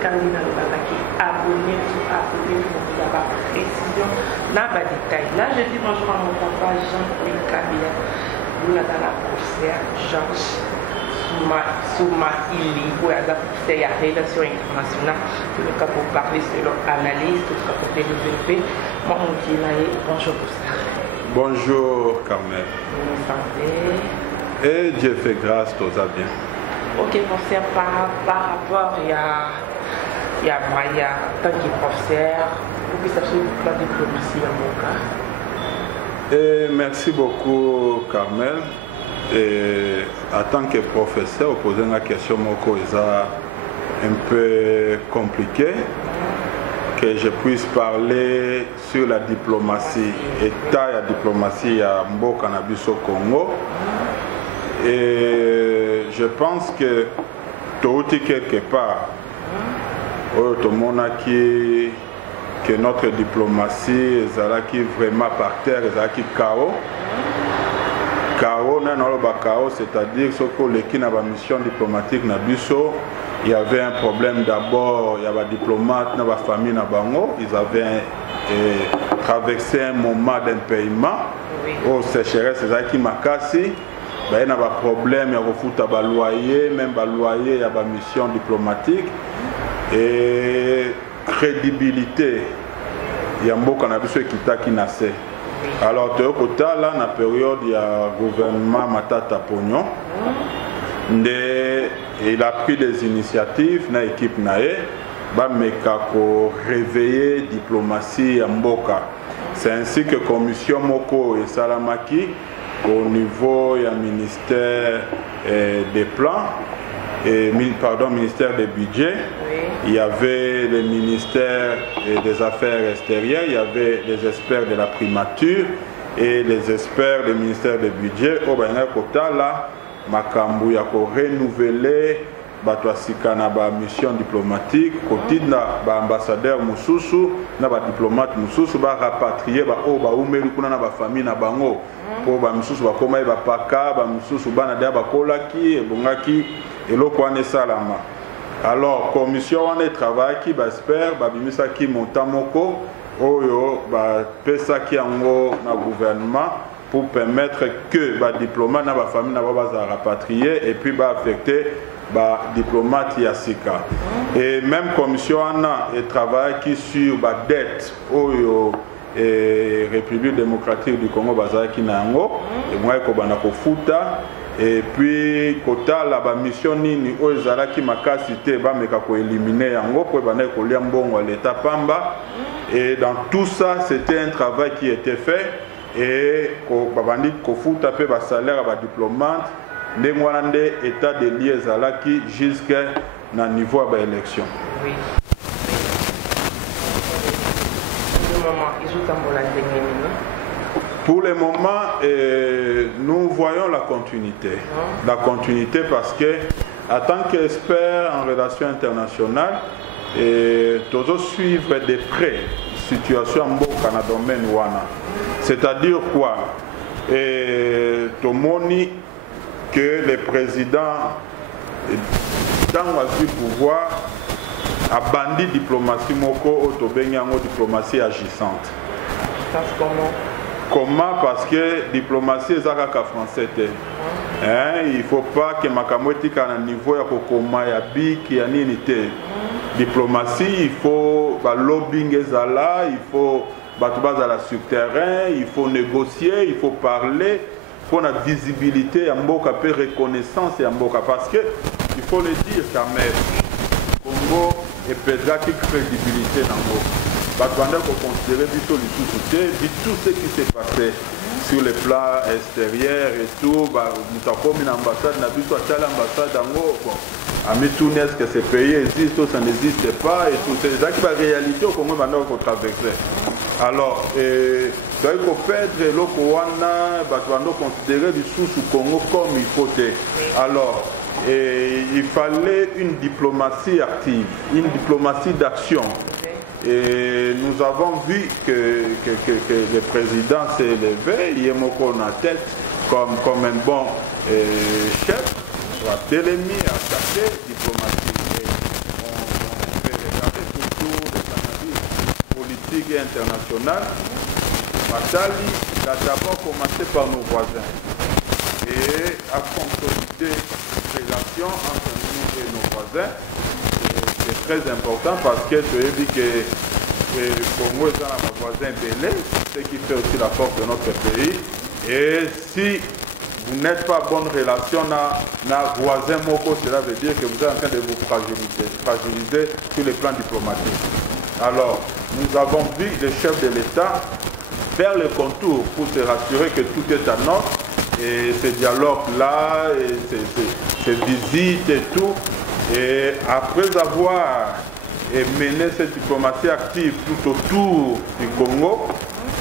Carolina Lobakaki, abonné pour avoir précision dans les détails. Là, je dis bonjour à mon papa Jean-Louis Kabila, nous là dans la procès Georges Souma Ili, pour la procès à relation internationale, pour parler selon analyse, pour développer. Moi, on dit bonjour pour ça. Bonjour Carmel. Vous me sentez? Et Dieu fait grâce, tout va bien. Ok, professeur, par rapport il y a moyen, tant que professeur, pour que ça soit la diplomatie dans mon cas. Et merci beaucoup Carmel. Et en tant que professeur, poser une question un peu compliquée, que je puisse parler sur la diplomatie, état et la diplomatie à Mboka Nabiso Congo. Et je pense que tout est quelque part, tout le monde que notre diplomatie est vraiment par terre, est chaos. Chaos, c'est-à-dire que l'équipe n'a pas mission diplomatique Nabiso. Il y avait un problème d'abord, il y avait des diplomates dans la famille Nabango, ils avaient traversé un moment d'impayement. Oh, sécheresse, c'est qui m'a cassé. Il y a un problème, il y a un loyer, même un loyer, il y a une mission diplomatique. Et crédibilité, il y a un beau cannabis qui n'a pas. Alors, de côté là, dans la période, il y a un gouvernement Matata Pognon. Il a pris des initiatives dans l'équipe Nae, pour réveiller la diplomatie à Mboka. C'est ainsi que la commission Moko et Salamaki, au niveau du ministère des plans, ministère des budgets, il y avait le ministère des affaires extérieures, il y avait les experts de la primature et les experts du ministère des budgets. Au Kota là, Makambu ya ko renouveler batwasika na ba mission diplomatique côté na ba ambassadeur mususu na ba diplomate mususu ba rapatrier ba o ba umeli kuna na ba famille na bango po ba mususu ba koma ba paka ba mususu bana da ba kolaki e bongaki eloko ane salama. Alors commission on travail qui ba espère ba bimisa ki montamoko oyo ba pesa ki yango na gouvernement pour permettre que les diplomates dans la famille soient rapatriés et puis affecter les diplomates Yassika. Et même commission a travaillé qui sur la dette au République démocratique du Congo qui nango et moi futa et puis kota la mission nini ozala qui makasité ba meka ko éliminer yango pour bana ko lia mbongo l'état pamba. Et dans tout ça c'était un travail qui était fait. Et babandi kofuta pe ba salaire ba diplomate ndengwanande état de liezalaki jusqu'à na niveau ba élection. Oui. Pour le moment, nous voyons la continuité. La continuité parce que en tant qu'expert en relations internationales, nous devons suivre de près la situation en domaine wana. C'est-à-dire quoi? Tomoni que le président, dans le pouvoir, a bandit diplomatie moko au diplomatie agissante. Comment? Parce que diplomatie est à français. Il ne faut pas que makamweti kana niveau ya kokoma ya biki ya nini te. Diplomatie, il faut lobbying ezala, il faut battre sur terrain, il faut négocier, il faut parler, il faut la visibilité, Mboka peu reconnaissance et Mboka parce que il faut le dire quand même, Congo et perdra qui crédibilité dans Mboka. Batouanda qu'on considère tout ce qui s'est passé sur le plan extérieur et tout, nous avons une ambassade, nous avons l'ambassade d'Ango. Mais tout est-ce que ces pays existent, ça n'existe pas et tout. C'est ça qui va réalité au Congo maintenant qu'on traverse. Alors, il faut perdre le Rwanda, il faut considérer du sous-Congo comme il faut. Alors, il fallait une diplomatie active, une diplomatie d'action. Et nous avons vu que le président s'est élevé, il est en tête comme un bon chef. Télémi, attaqué, diplomatique. On fait et international, Matali a d'abord commencé par nos voisins et a consolidé les relations entre nous et nos voisins. C'est très important parce que tu as dit que le Congo est un voisin belé, ce qui fait aussi la force de notre pays. Et si vous n'êtes pas en bonne relation avec voisin moko, cela veut dire que vous êtes en train de vous fragiliser sur le plan diplomatique. Alors, nous avons vu le chef de l'État faire le contour pour se rassurer que tout est en ordre. Et ce dialogue-là, ces visites et tout. Et après avoir mené cette diplomatie active tout autour du Congo,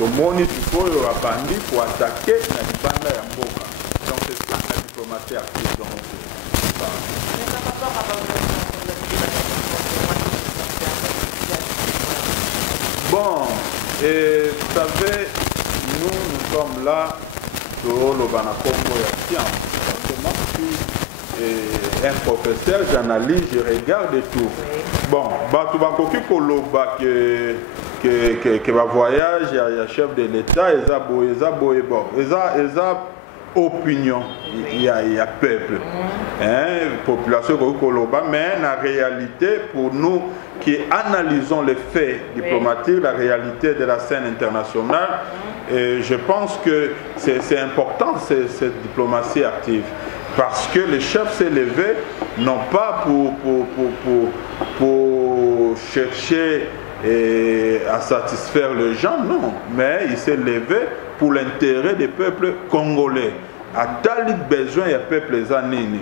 le monde a bandi pour attaquer la bande à Mboka. Donc c'est ça la diplomatie active dont on parle. Bon, et vous savez, nous sommes là sur le Banakongo et Tian. Moi, je suis un professeur, j'analyse, je regarde et tout. Bon, tu vas que va voyage, il y a chef de l'État, il y a opinion, il y a peuple, population, mais en réalité, pour nous qui analysons les faits diplomatiques, la réalité de la scène internationale, et je pense que c'est important cette diplomatie active. Parce que le chef s'est levé, non pas pour chercher à satisfaire les gens, non, mais il s'est levé pour l'intérêt des peuples congolais. À tel besoin, il y a peuple zanini.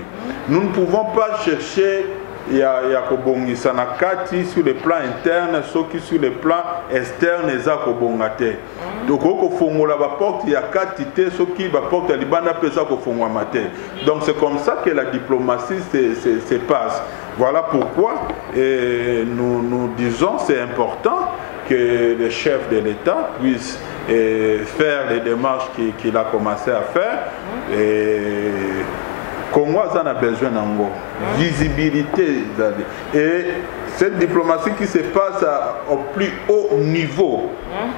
Nous ne pouvons pas chercher il y a Sanakati sur le plan interne, ce qui sur le plan externe est Kobongate. Donc, il y a quantité, ce qui porte à Libana pesa Kofongwamate. Donc, c'est comme ça que la diplomatie se passe. Voilà pourquoi nous disons c'est important que le chef de l'État puisse faire les démarches qu'il a commencé à faire. Congo a besoin d'ango, visibilité. Et cette diplomatie qui se passe au plus haut niveau,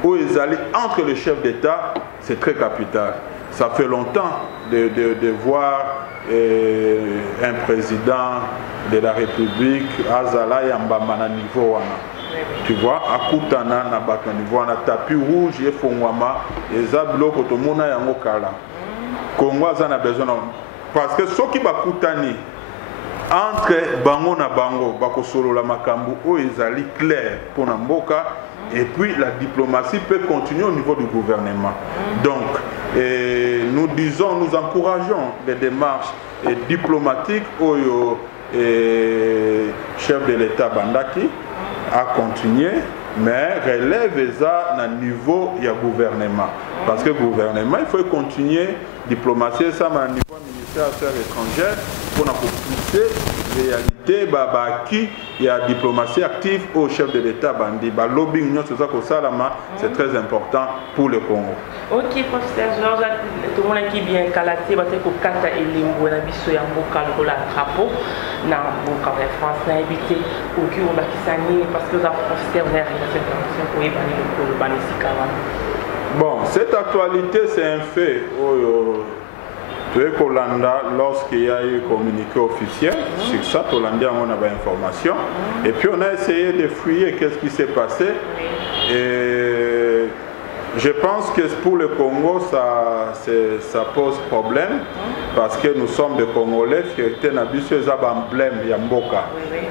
où ils allaient entre les chefs d'État, c'est très capital. Ça fait longtemps de voir un président de la République, Azala Yambamana niveau. Tu vois, Akutana na bato niveau na tapis rouge et Fongwama, et Zablo Kotomona Yangokala. Congo a besoin parce que ceux qui bakutani entre bango na bango bakosolo la makambu o ezali clair pour Mboka, et puis la diplomatie peut continuer au niveau du gouvernement. Donc nous disons, nous encourageons les démarches diplomatiques au chef de l'État Bandaki à continuer, mais relève ça à niveau du gouvernement. Parce que le gouvernement, il faut continuer diplomatie, ça à niveau ministère des Affaires étrangères pour pousser la réalité qui il y a diplomatie active au chef de l'État bandi. Lobbying, c'est très important pour le Congo. Ok, professeur Georges, tout le monde qui vient calater, parce que Kata et Limbo, la biso ya Mboka, le drapeau, na Mboka, la France, na évité, au cul, on va qui s'anime, parce que la professeur, on a rien cette information pour y banir le Banisika. Bon, cette actualité, c'est un fait. Lorsqu'il y a eu communiqué officiel, sur ça, Hollande, on avait information. Et puis on a essayé de fouiller qu'est-ce qui s'est passé. Et je pense que pour le Congo, ça pose problème. Parce que nous sommes des Congolais, fierté Nabiso, ils ont emblème Yamboka.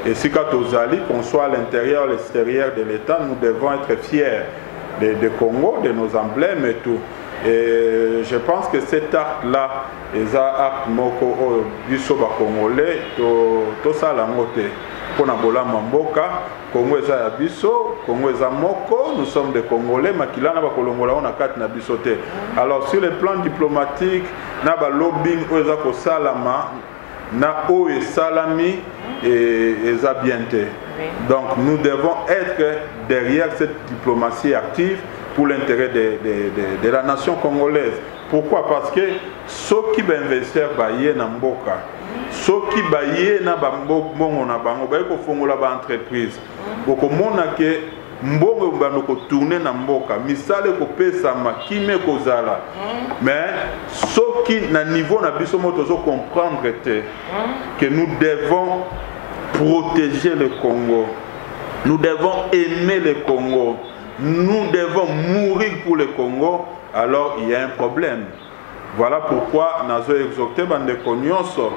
Et si quand aux alliés, qu'on soit à l'intérieur ou à l'extérieur de l'État, nous devons être fiers de Congo, de nos emblèmes et tout. Et je pense que cet acte-là, les actes moko biso ba congolais to sala ngote pona bola mamboka Congo eza ya biso, Congo eza moko, nous sommes des Congolais makilana ba kolongola on a kati na biso te. Alors sur le plan diplomatique na ba lobbying eza ko salama na o et salami et eza bien te. Donc nous devons être derrière cette diplomatie active pour l'intérêt de la nation congolaise. Pourquoi? Parce que ceux qui vont investir dans Mboka, ceux qui vont na bango na bango, ba ko fongola ba entreprise. Boko mona ke mbongo bando ko tourner na mboka misale ko pesa makime ko zala mais soki na niveau na biso moto zo comprendre que nous devons protéger le Congo, nous devons aimer le Congo, nous devons mourir pour le Congo, alors il y a un problème. Voilà pourquoi nazo exhorté bande konyonso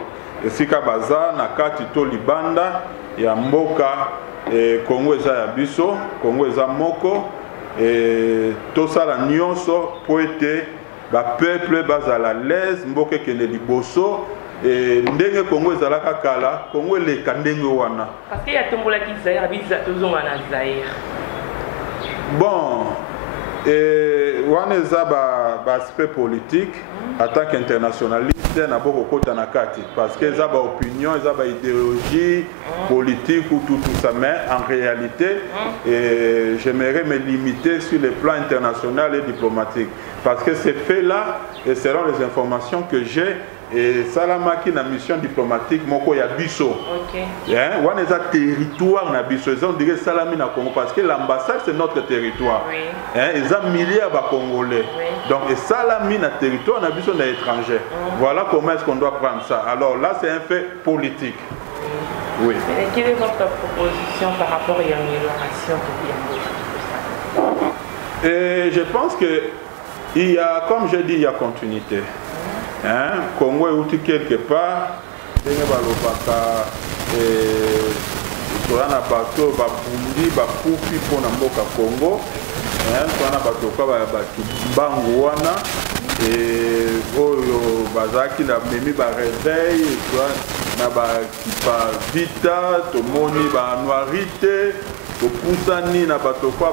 esika baza na kati to libanda ya mboka Congo eza ya biso, Congo eza moko to sala nyonso po ete ba peuple bazala l'aise mboka kende liboso ndenge Congo ezalaka kala Congo eleka ndenge wana parce que ya tombola ki Zaire biza tozonga na Zaire. Bon wana eza ba aspect politique en tant qu'internationaliste na boko kota na kati parce que eza ba opinion eza ba idéologie politique ou tout ça mais en réalité j'aimerais me limiter sur le plan international et diplomatique parce que ces faits là et selon les informations que j'ai et salamaki na mission diplomatique moko ya biso wana eza territoire na biso on dirait salami na Congo parce que l'ambassade c'est notre territoire eza milliers ba congolais donc et salami na territoire na biso na étranger voilà comment est-ce qu'on doit prendre ça. Alors là c'est un fait politique. Oui. Et quelle est votre proposition par rapport à l'amélioration de Et je pense que il y a, comme je dis, il y a continuité. Congo est outil quelque part, ndenge balobaka tozana bato babundi bapufi mpona mboka Congo tozana bato kwa bato mbangu wana oyo bazalaki na memi bareveil na bakipa vita tomoni banoiri te topusani na bato kwa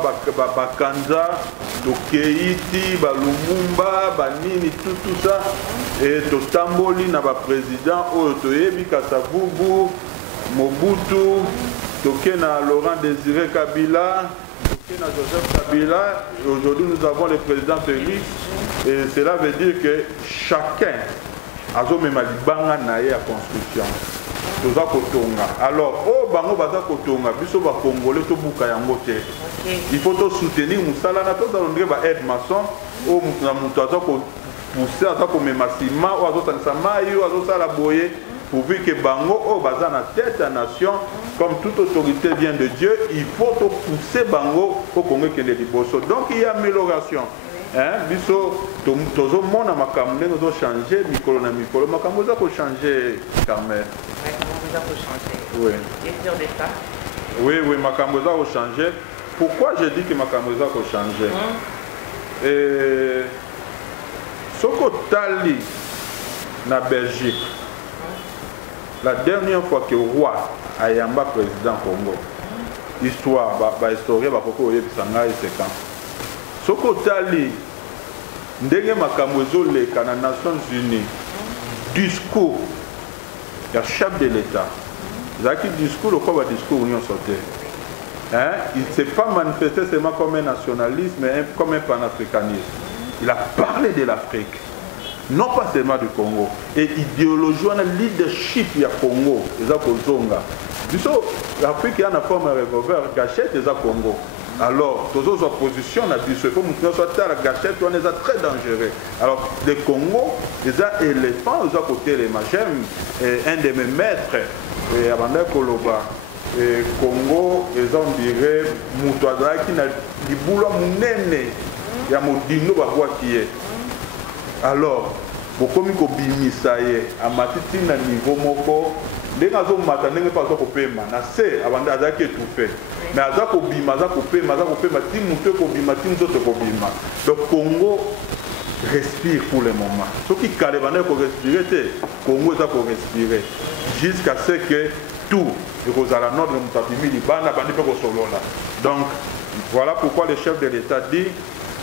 bakanza tokeiti balumumba banini tout ça et totamboli na baprésident oyo toyebi Kasavubu Mobutu toke na Laurent Désiré Kabila toke na Joseph Kabila. Aujourd'hui nous avons le président Félix et cela veut dire que chacun azomema libanga na ye ya construction toza kotonga. Alors oh bango baza kotonga biso ba congolais to buka yango te. Il faut to soutenir musala na to ndenge ba aide maçon o na muto aza ko pousser aza ko mema ciment o azo tangisa mai o azo sala boye pourvu que bango o baza na tête à nation comme toute autorité vient de Dieu. Il faut to pousser bango au Congo kende liboso. Donc il y a amélioration. Biso tozo mona makambo ndenge zo changer mikolo na mikolo makambo za ko changer quand même. Oui. Question de ça. Oui, oui, makambo za ko changer. Pourquoi je dis que makambo za ko changer? Soko tali na Belgique. La dernière fois que le roi ayamba président Congo, histoire ba historien ba koko yebisanga iseka. Soko tali ndenge makambo ezoleka na Nations Unies discours ya chef de l'État zaki discours quoi discours union sauté il ne s'est pas manifesté seulement comme un nationaliste mais comme un panafricaniste. Il a parlé de l'Afrique, non pas seulement du Congo, et idéologie on a leadership ya Congo eza kozonga biso l'Afrique yana forme revolver gâchette eza Congo. Alors, tous les oppositions na biso faut montrer soit la gâchette on est très dangereux. Alors le Congo les éléphants aux côté les j'aime un de mes maîtres et Abanda Koloba et Congo les on dirait muto azaki na libula munene ya modino bakwa kié. Alors bokomi ko bimisa ye amatiti na niveau moko ndenge azomata ndenge pa azokopema na se abanda azaki étouffé mais azakobima azakopema ti mutu ekobima ti nzoto ekobima. Donc Congo respire pour le moment soki kale banda ekorespirer te Congo eza korespirer jusqu'à ce que tout ekozala notre moto abimi libanda bandi mpe kosolola. Donc voilà pourquoi le chef de l'État dit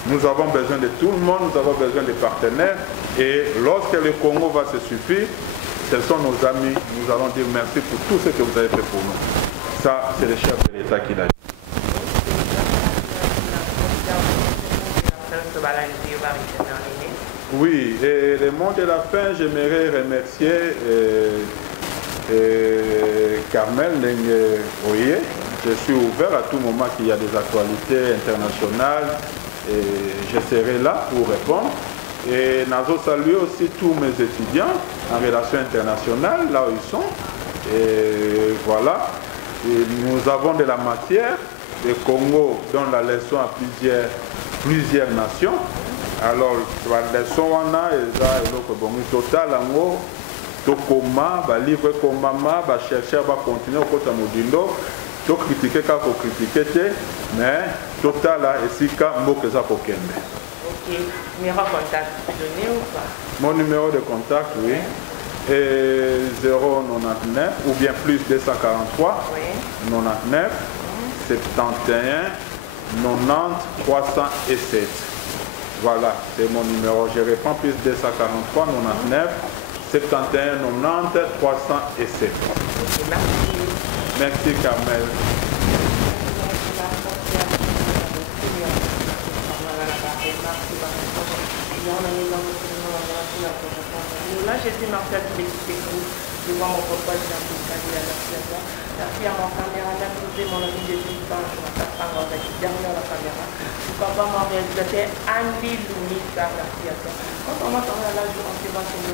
nous avons besoin de tout le monde, nous avons besoin de partenaires et lorsque le Congo va se suffire, ce sont nos amis, nous allons dire merci pour tout ce que vous avez fait pour nous. Ça, c'est le chef de l'État qui l'a dit. Oui, et le mot de la fin, j'aimerais remercier Carmel Oye, je suis ouvert à tout moment qu'il y a des actualités internationales et je serai là pour répondre. Et nous saluer aussi tous mes étudiants en relations internationales, là où ils sont. Et voilà, et nous avons de la matière. Le Congo donne la leçon à plusieurs nations. Alors, la leçon on a, et total en haut, Tokoma, livre Komama, chercheur va continuer au côté Modindo, to critiquer quand faut critiquer, mais total là, et si quand mot que ça faut kembe. Ok, numéro de contact donné ou pas? Mon numéro de contact, oui, est 099 ou bien plus 243 99 71 90 307. Voilà, c'est mon numéro. Je réponds plus 243 99 71 90 307. Merci. Merci Carmel. Là, je suis Marcel de l'équipe Technique. Je vois mon papa, merci à mon caméra, merci mon ami de Twitter, je m'appelle Franck, derrière la caméra. Je papa, mon réalisateur, Andy Lumika, merci à toi. Quand on va parler là, je vais se voir sur le